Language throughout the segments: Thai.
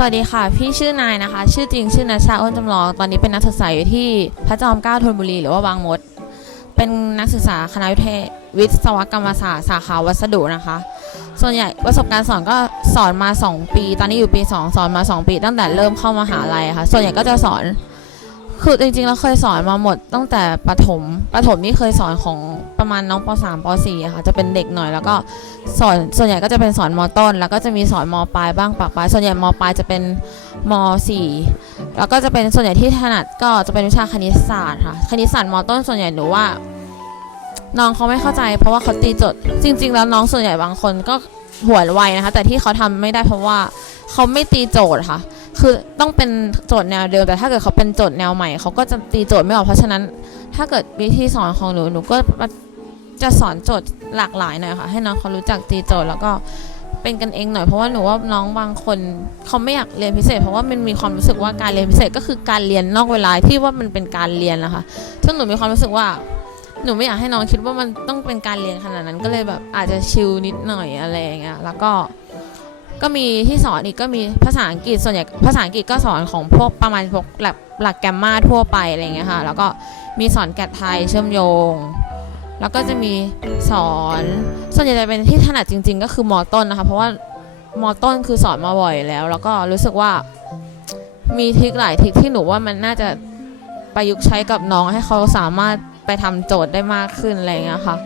สวัสดีค่ะ พี่ชื่อนายนะคะ ชื่อจริงชื่อนัชชาอ้นจำลอง ตอนนี้เป็นนักศึกษาอยู่ที่พระจอมเกล้าธนบุรีหรือว่าบางมด เป็นนักศึกษาคณะวิทยวิศวกรรมศาสตร์สาขาวัสดุนะคะ ส่วนใหญ่ประสบการณ์สอนก็สอนมา 2 ปี ตอนนี้อยู่ปี 2 สอนมา 2 ปี ตั้งแต่เริ่มเข้ามาหาลัยค่ะ ส่วนใหญ่ก็จะสอน คือจริงๆแล้วเคยสอนมาหมดตั้งแต่ประถมประถมนี่เคยสอนของประมาณน้องป .3 ป .4 ค่ะจะเป็นเด็กหน่อย แล้วก็สอนส่วนใหญ่ก็จะเป็นสอนมต้น แล้วก็จะมีสอนมปลายบ้างปะปลายส่วนใหญ่มปลายจะเป็นม .4 แล้วก็จะเป็นส่วนใหญ่ที่ถนัดก็จะเป็นวิชาคณิตศาสตร์ค่ะคณิตศาสตร์มต้นส่วนใหญ่หนูว่า น้องเขาไม่เข้าใจ เพราะว่าเขาตีโจทย์จริง ๆ แล้วน้องส่วนใหญ่บางคนก็หัวไวนะคะ แต่ที่เขาทำไม่ได้เพราะว่าเขาไม่ตีโจทย์ค่ะ คือต้องเป็นโจทย์แนวเดิมแต่ถ้าเกิดเขาเป็นโจทย์แนวใหม่เขาก็จะตีโจทย์ไม่ออกเพราะฉะนั้น ถ้าเกิดวิธีสอนของหนูหนูก็จะสอนโจทย์หลากหลายหน่อยค่ะให้น้องเขารู้จักตีโจทย์แล้วก็เป็นกันเองหน่อยเพราะว่าหนูว่าน้องบางคนเขาไม่อยากเรียนพิเศษ เพราะว่ามันมีความรู้สึกว่าการเรียนพิเศษก็คือการเรียนนอกเวลาที่ว่ามันเป็นการเรียนนะคะซึ่งหนูมีความรู้สึกว่าหนูไม่อยากให้น้องคิดว่ามันต้องเป็นการเรียนขนาดนั้นก็เลยแบบอาจจะชิลนิดหน่อยอะไรอย่างเงี้ยแล้วก็ ก็มีที่สอนอีกก็มีภาษาอังกฤษส่วนใหญ่ภาษาอังกฤษก็สอนของพวกประมาณพวกหลักหลักแกรมมาทั่วไปอะไรเงี้ยค่ะแล้วก็มีสอนแกดไทยเชื่อมโยง แล้วก็จะมีสอนส่วนใหญ่จะเป็นที่ถนัดจริง ๆ ก็คือมอต้นนะคะ เพราะว่ามอต้นคือสอนมาบ่อยแล้ว แล้วก็รู้สึกว่ามีทริคหลายทริคที่หนูว่ามันน่าจะประยุกต์ใช้กับน้องให้เขาสามารถไปทำโจทย์ได้มากขึ้นอะไรเงี้ยค่ะ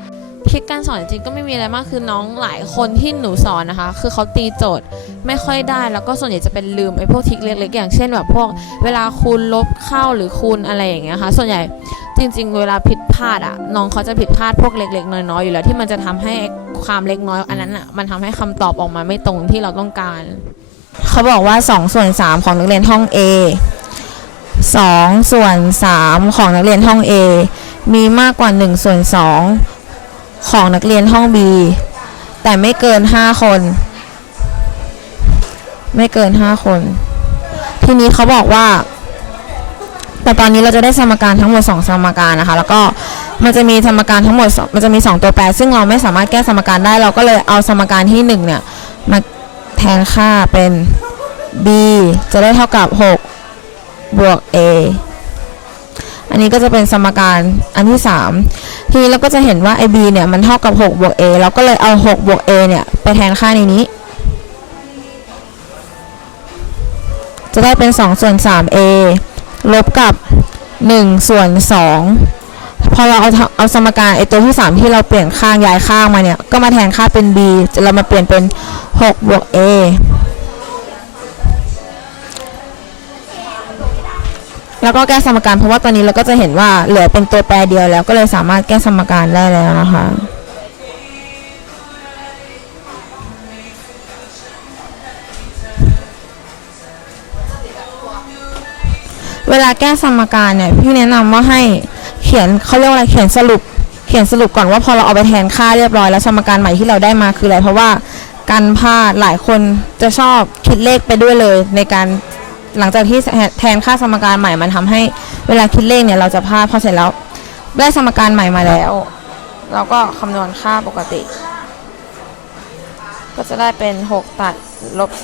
ริคการสอนจริงก็ไม่มีอะไรมากคือน้องหลายคนที่หนูสอนนะคะ คือเขาตีโจทย์ไม่ค่อยได้แล้วก็ส่วนใหญ่จะเป็นลืมไอ้พวกทริคเล็กๆ อย่างเช่นแบบพวกเวลาคูณลบเข้าหรือคูณอะไรอย่างเงี้ยค่ะ ส่วนใหญ่จริง ๆ เวลาผิดพลาดอะน้องเขาจะผิดพลาดพวกเล็ก ๆ น้อยๆอยู่แล้วที่มันจะทำให้ความเล็กน้อยอันนั้นอะมันทำให้คำตอบออกมาไม่ตรงที่เราต้องการ เขาบอกว่า2ส่วน3ของนักเรียนห้อง A 2ส่วน3ของนักเรียนห้อง A มีมากกว่า1ส่วน2 ของนักเรียนห้อง B แต่ไม่เกิน 5 คน ไม่เกิน 5 คน ทีนี้เขาบอกว่า แต่ตอนนี้เราจะได้สมการทั้งหมด 2 สมการนะคะ แล้วก็มันจะมีสมการทั้งหมดมันจะมี 2 ตัวแปร ซึ่งเราไม่สามารถแก้สมการได้เราก็เลยเอาสมการที่ 1 เนี่ย มาแทนค่าเป็น b จะได้เท่ากับ 6 บวก a อันนี้ก็จะเป็นสมการอันที่ 3 ทีนี้เราก็จะเห็นว่าไอ b เนี่ยมันเท่ากับ6บวก a เราก็เลยเอา6บวก a เนี่ยไปแทนค่าในนี้ จะได้เป็น2ส่วน 3a ลบกับ 1 ส่วน 2 พอเราเอาเอาสมการไอตัวที่ 3 ที่เราเปลี่ยนข้างย้ายข้างมาเนี่ย ก็มาแทนค่าเป็น b เรามาเปลี่ยนเป็น6บวก a แล้วก็แก้สมการเพราะว่าตอนนี้เราก็จะเห็นว่าเหลือเป็นตัวแปรเดียวแล้วก็เลยสามารถแก้สมการได้แล้วนะคะเวลาแก้สมการเนี่ยพี่แนะนำว่าให้เขียนเขาเรียกว่าอะไรเขียนสรุป เขียนสรุปก่อนว่าพอเราเอาไปแทนค่าเรียบร้อยแล้วสมการใหม่ที่เราได้มาคืออะไรเพราะว่าการพลาดหลายคนจะชอบคิดเลขไปด้วยเลยในการ หลังจากที่แทนค่าสมการใหม่มันทำให้เวลาคิดเลขเนี่ยเราจะพลาดพอเสร็จแล้วได้สมการใหม่มาแล้ว เราก็คำนวณค่าปกติ ก็จะได้เป็น 6 ตัดลบ3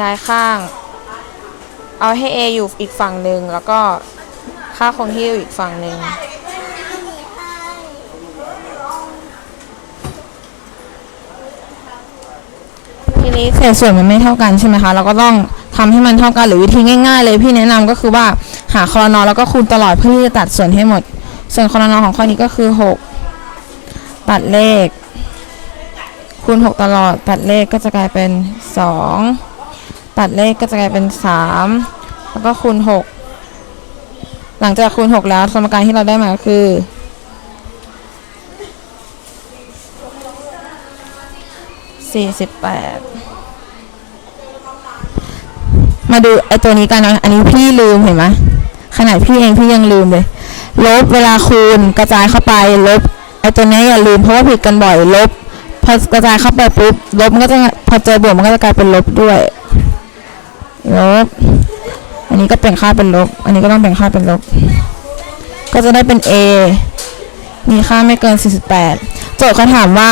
ย้ายข้าง เอาให้ A อยู่อีกฝั่งหนึ่งแล้วก็ค่าคงที่อยู่อีกฝั่งหนึ่ง ที นี้เศษส่วนมันไม่เท่ากันใช่ไหมคะ เราก็ต้องทำให้มันเท่ากันหรือวิธีง่ายๆ เลยพี่แนะนำก็คือว่าหาคอนอแล้วก็คูณตลอดเพื่อที่จะตัดส่วนให้หมด ส่วนคอนอของข้อนี้ก็คือ 6 ตัดเลข คูณ 6 ตลอด ตัดเลขก็จะกลายเป็น 2 ตัดเลขก็จะกลายเป็น 3 แล้วก็คูณ 6 หลังจากคูณ 6 แล้วสมการที่เราได้มาก็คือ48 มาดูไอตัวนี้กันนะอันนี้พี่ลืมเห็นไหมขนาดพี่เองพี่ยังลืมเลย ลบเวลาคูณกระจายเข้าไปลบไอตัวนี้อย่าลืมเพราะว่าผิดกันบ่อยลบพอกระจายเข้าไปปุ๊บลบมันก็จะพอเจอบวกมันก็จะกลายเป็นลบด้วยลบอันนี้ก็เป็นค่าเป็นลบ อันนี้ก็ต้องเป็นค่าเป็นลบ ก็จะได้เป็น a มีค่าไม่เกิน 48 โจทย์เขาถามว่า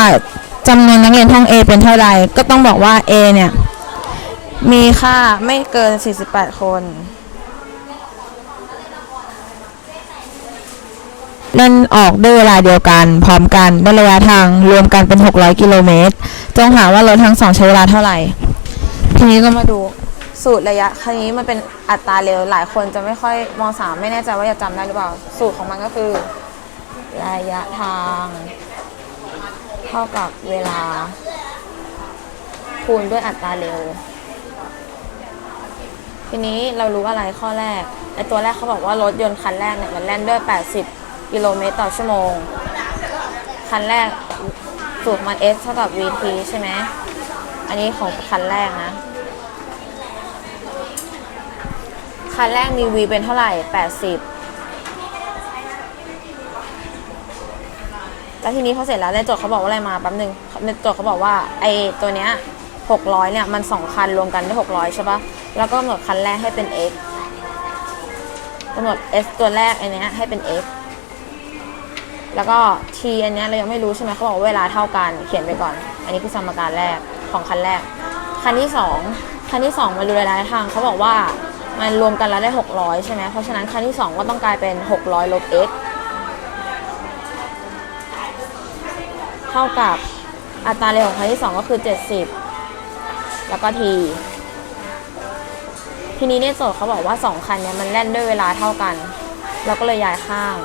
จำนวนนักเรียนห้อง A เป็นเท่าใดก็ต้องบอกว่า A เนี่ย มีค่าไม่เกิน 48 คนเล่นออกด้วยเวลาเดียวกัน พร้อมกันด้วยระยะทางรวมกันเป็น 600 กิโลเมตร จงหาว่ารถทั้งสองใช้เวลาเท่าไหร่ ทีนี้ก็มาดูสูตรระยะคันนี้มันเป็นอัตราเร็วหลายคนจะไม่ค่อยมสามไม่แน่ใจว่าจะจำได้หรือเปล่า สูตรของมันก็คือ ระยะทาง เท่ากับเวลา คูณด้วยอัตราเร็ว ทีนี้เรารู้อะไรข้อแรกไอตัวแรกเขาบอกว่ารถยนต์คันแรกเนี่ยมันแล่นด้วย 80 กิโลเมตรต่อชั่วโมง คันแรกสูตรมัน s เท่ากับ vt ใช่ไหม อันนี้ของคันแรกนะ คันแรกมี v เป็นเท่าไหร่ 80แล้วทีนี้เขาเสร็จแล้วในโจทย์เขาบอกว่าอะไรมาแป๊บนึงในโจทย์เขาบอกว่าไอ้ตัวเนี้ย600เนี่ยมันสองคันรวมกันได้600ใช่ปะ แล้วก็กำหนดคันแรกให้เป็น x กำหนด s ตัวแรกอันเนี้ยให้เป็น x แล้วก็ t อันเนี้ยเรายังไม่รู้ใช่ไหมเขาบอกว่าเวลาเท่ากันเขียนไปก่อน อันนี้คือสมการแรกของคันแรก คันที่สองคันที่สองมาดูระยะทางเขาบอกว่ามันรวมกันแล้วได้ 600 ใช่ไหมเพราะฉะนั้นคันที่สองก็ต้องกลายเป็น 600 ลบ x เท่ากับอัตราเร็วของคันที่ 2 ก็คือ 70 แล้วก็ t ทีนี้เนี่ยโจทย์เขาบอกว่า 2 คันเนี่ยมันแล่นด้วยเวลาเท่ากัน เราก็เลยย้ายข้าง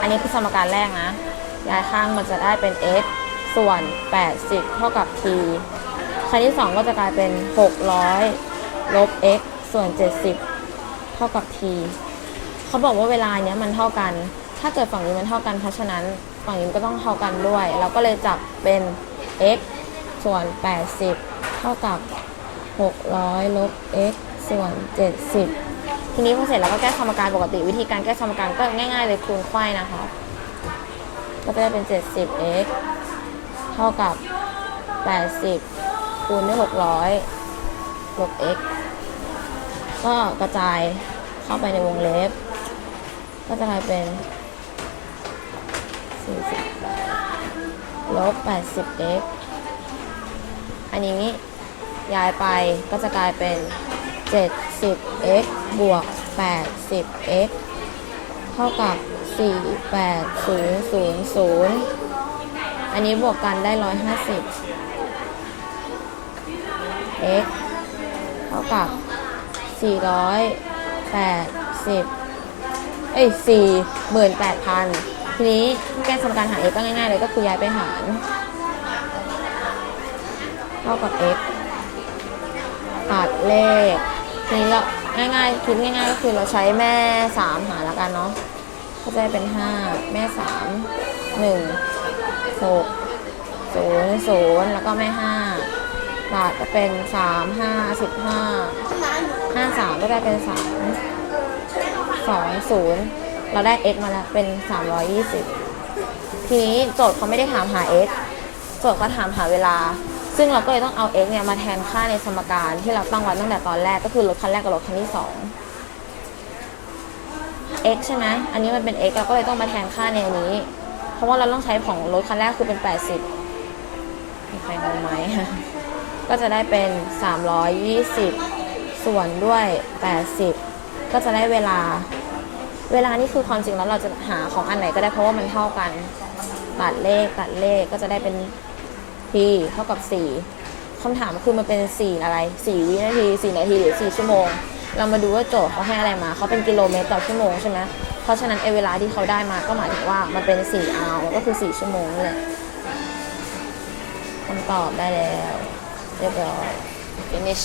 อันนี้คือสมการแรกนะ ย้ายข้างมันจะได้เป็น x ส่วน 80 เท่ากับ t คันที่ 2 ก็จะกลายเป็น 600 ลบ x ส่วน 70 เท่ากับ t เขาบอกว่าเวลาเนี้ยมันเท่ากัน ถ้าเกิดฝั่งนี้มันเท่ากัน เพราะฉะนั้นฝั่งนี้ก็ต้องเท่ากันด้วย เราก็เลยจับเป็น x ส่วน 80 เท่ากับ 600 ลบ x ส่วน 70 ทีนี้พอเสร็จแล้วก็แก้สมการปกติวิธีการแก้สมการก็ง่ายๆเลยคูณไขว้นะคะ ก็จะได้เป็น 70x เท่ากับ 80 คูณด้วย 600 ลบ x ก็กระจายเข้าไปในวงเล็บ ก็จะกลายเป็น48ลบ 80x อันนี้ ย้ายไปก็จะกลายเป็น 70x บวก 80x เท่ากับ 48000 อันนี้บวกกันได้ 150 x เท่ากับ 480 เอ้ย 48,000 ทีนี้แก้สมการหา x ก็ง่ายๆเลยก็คือย้ายไปหาร เท่ากับ x ตัดเลขทีนี้เราง่ายๆคิดง่ายๆก็คือเราใช้แม่ 3 หารแล้วกันเนาะก็จะได้เป็น 5 แม่ 3 1 6 0 0 แล้วก็แม่5ตัดก็เป็น 3 5 15 5 3 ก็ได้เป็น 3 2 0 เราได้ x มาแล้วเป็น 320 ทีนี้โจทย์เขาไม่ได้ถามหา x โจทย์เขาถามหาเวลา ซึ่งเราก็เลยต้องเอา x เนี่ยมาแทนค่าในสมการที่เราตั้งไว้ตั้งแต่ตอนแรกก็คือรถคันแรกกับรถคันที่ 2 x ใช่ไหมอันนี้มันเป็น x เราก็เลยต้องมาแทนค่าในอันนี้ เพราะว่าเราต้องใช้ของรถคันแรกคือเป็น 80มีใครงงไหมก็จะได้เป็น 320 ส่วนด้วย 80 ก็จะได้เวลา เวลานี่คือความจริงแล้วเราจะหาของอันไหนก็ได้เพราะว่ามันเท่ากัน ตัดเลขตัดเลขก็จะได้เป็น t เท่ากับ 4 คำถามคือมันเป็น 4 อะไร 4 วินาที 4 นาทีหรือ 4 ชั่วโมง เรามาดูว่าโจทย์เขาให้อะไรมา เขาเป็นกิโลเมตรต่อชั่วโมงใช่ไหมเพราะฉะนั้นไอเวลาที่เขาได้มาก็หมายถึงว่ามันเป็น4 hour ก็คือ 4 ชั่วโมงนี่แหละคำตอบได้แล้ว เรียบร้อย finish